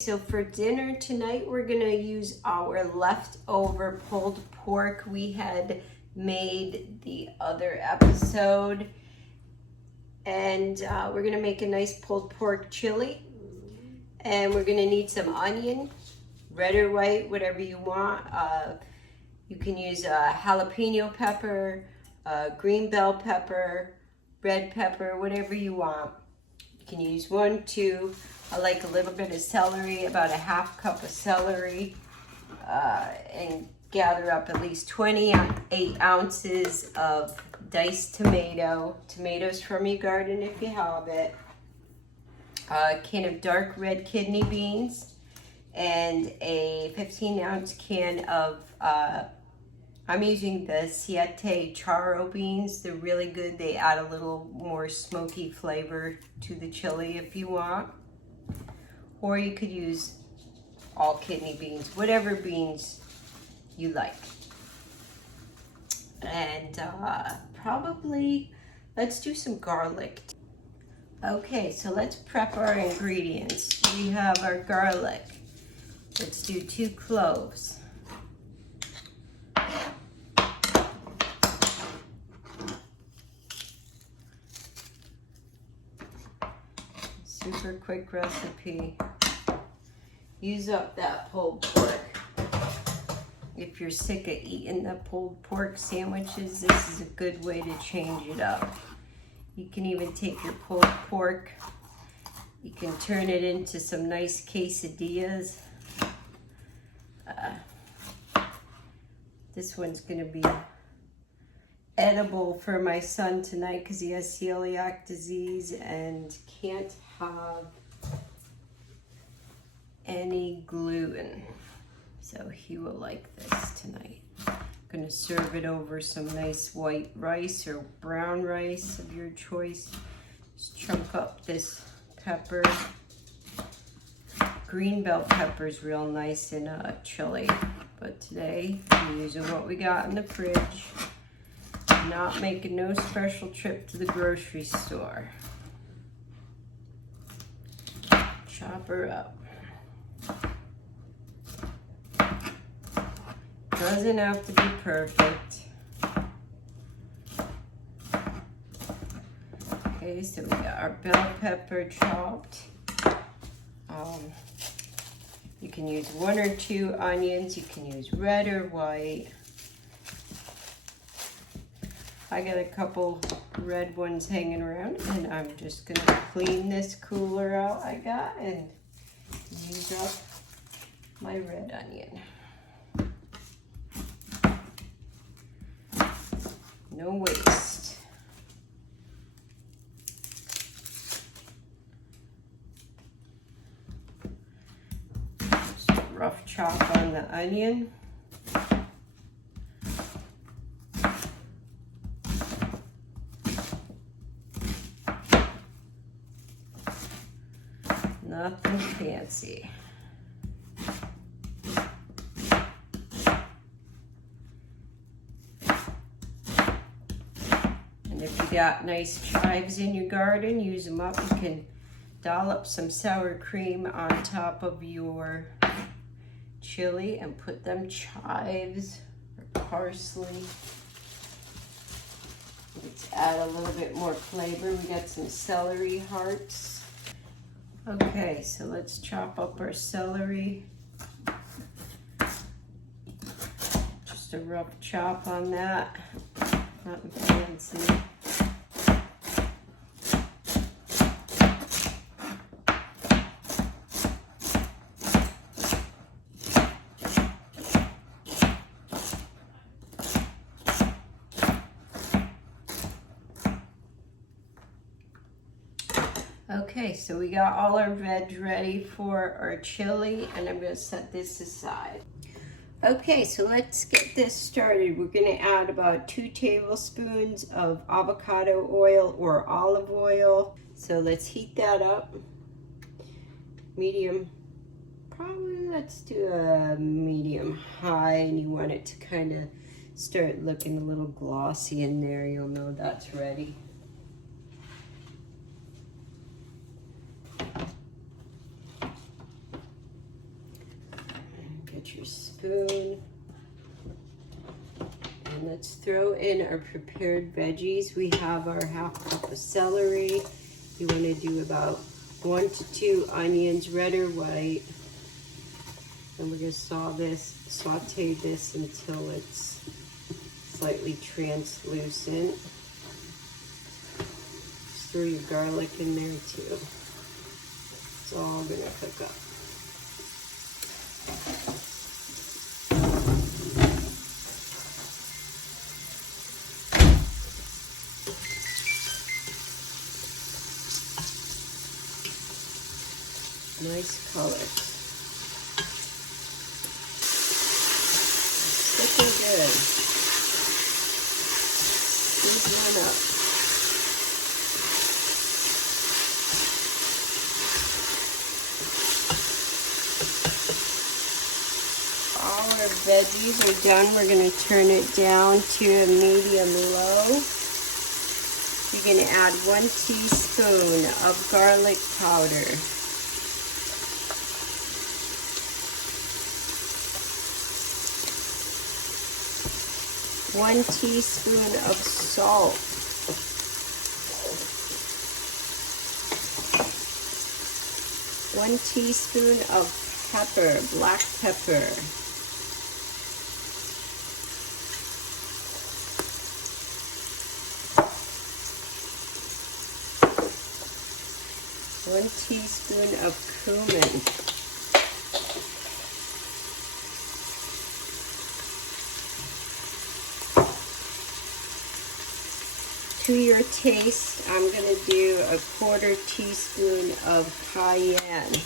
So for dinner tonight, we're gonna use our leftover pulled pork we had made the other episode. And we're gonna make a nice pulled pork chili. And we're gonna need some onion, red or white, whatever you want. You can use jalapeno pepper, green bell pepper, red pepper, whatever you want. You can use 1, 2. I like a little bit of celery, about a ½ cup of celery, and gather up at least 28 ounces of diced tomatoes from your garden if you have it, a can of dark red kidney beans, and a 15-ounce can of, I'm using the siete charro beans. They're really good. They add a little more smoky flavor to the chili if you want. Or you could use all kidney beans, whatever beans you like. And probably, let's do some garlic. Okay, so let's prep our ingredients. We have our garlic. Let's do 2 cloves. Super quick recipe. Use up that pulled pork. If you're sick of eating the pulled pork sandwiches, this is a good way to change it up. You can even take your pulled pork, you can turn it into some nice quesadillas. This one's gonna be edible for my son tonight because he has celiac disease and can't have any gluten. So he will like this tonight. I'm gonna serve it over some nice white rice or brown rice of your choice. Just chunk up this pepper. Green bell pepper is real nice in a chili, but today I'm using what we got in the fridge. Not making no special trip to the grocery store. Chop her up. Doesn't have to be perfect. Okay, so we got our bell pepper chopped. You can use 1 or 2 onions. You can use red or white. I got a couple red ones hanging around, and I'm just gonna clean this cooler out I got and use up my red onion. No waste. Just a rough chop on the onion. Nothing fancy. And if you got nice chives in your garden, use them up. You can dollop some sour cream on top of your chili and put them chives or parsley. Let's add a little bit more flavor. We got some celery hearts. Okay, so let's chop up our celery. Just a rough chop on that. Nothing fancy. Okay, so we got all our veg ready for our chili, and I'm gonna set this aside. Okay, so let's get this started. We're gonna add about 2 tablespoons of avocado oil or olive oil. So let's heat that up. Medium, probably let's do a medium high, and you want it to kind of start looking a little glossy in there. You'll know that's ready. Get your spoon. And let's throw in our prepared veggies. We have our half cup of celery. You want to do about 1 to 2 onions, red or white. And we're going to saute this until it's slightly translucent. Just throw your garlic in there too. It's all going to cook up. Nice color. It's looking good. Here's one up. All our veggies are done. We're going to turn it down to a medium low. You're going to add 1 teaspoon of garlic powder. 1 teaspoon of salt. 1 teaspoon of pepper, black pepper. 1 teaspoon of cumin. To your taste, I'm going to do a 1/4 teaspoon of cayenne.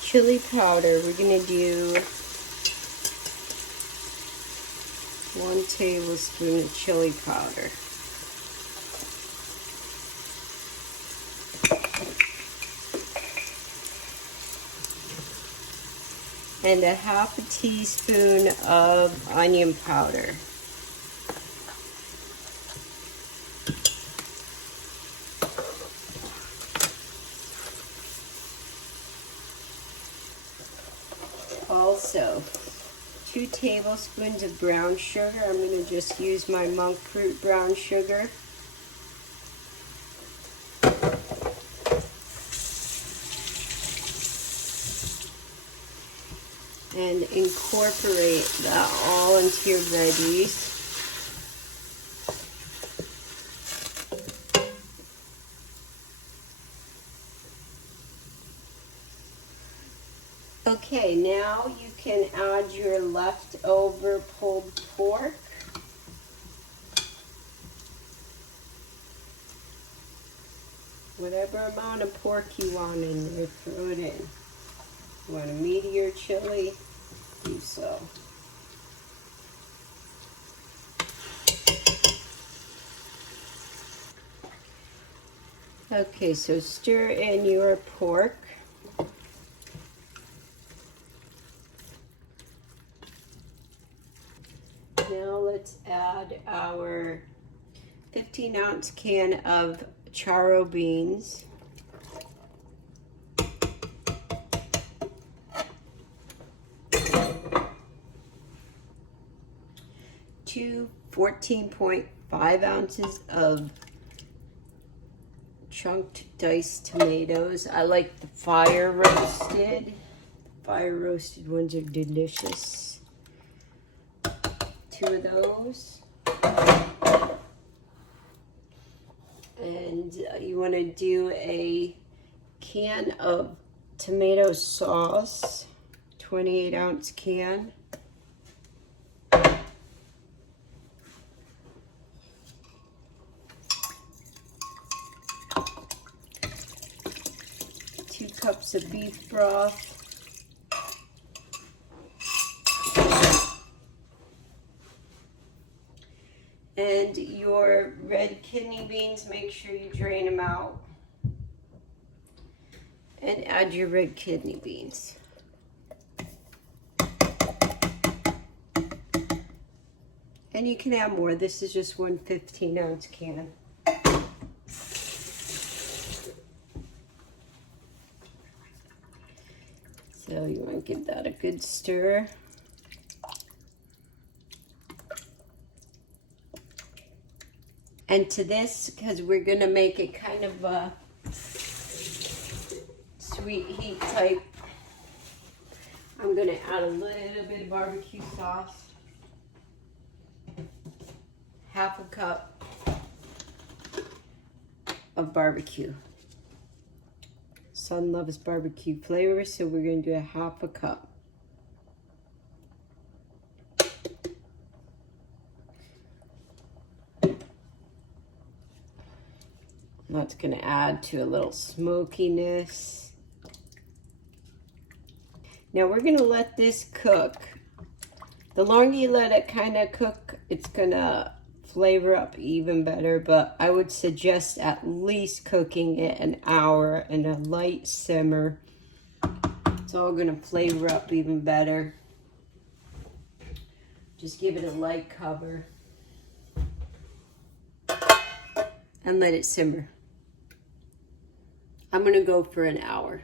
Chili powder, we're going to do 1 tablespoon of chili powder. And a 1/2 teaspoon of onion powder. Also, 2 tablespoons of brown sugar. I'm going to just use my monk fruit brown sugar. And incorporate that all into your veggies. Okay, now you can add your leftover pulled pork. Whatever amount of pork you want in there, throw it in. You want a meatier chili, do so. Okay, so stir in your pork. Now let's add our 15-ounce can of charro beans. 2 14.5 ounces of chunked diced tomatoes. I like the fire roasted. Fire roasted ones are delicious. 2 of those. And you want to do a can of tomato sauce, 28-ounce can. Cups of beef broth. And your red kidney beans, make sure you drain them out. And add your red kidney beans. And you can add more. This is just 1 15-ounce can. So you want to give that a good stir. And to this, because we're going to make it kind of a sweet heat type, I'm going to add a little bit of barbecue sauce. Half a cup of barbecue. Son loves barbecue flavor, so we're going to do a half a cup. That's going to add to a little smokiness. Now we're going to let this cook. The longer you let it kind of cook, it's going to flavor up even better, but I would suggest at least cooking it an hour in a light simmer. It's all going to flavor up even better. Just give it a light cover and let it simmer. I'm going to go for an hour.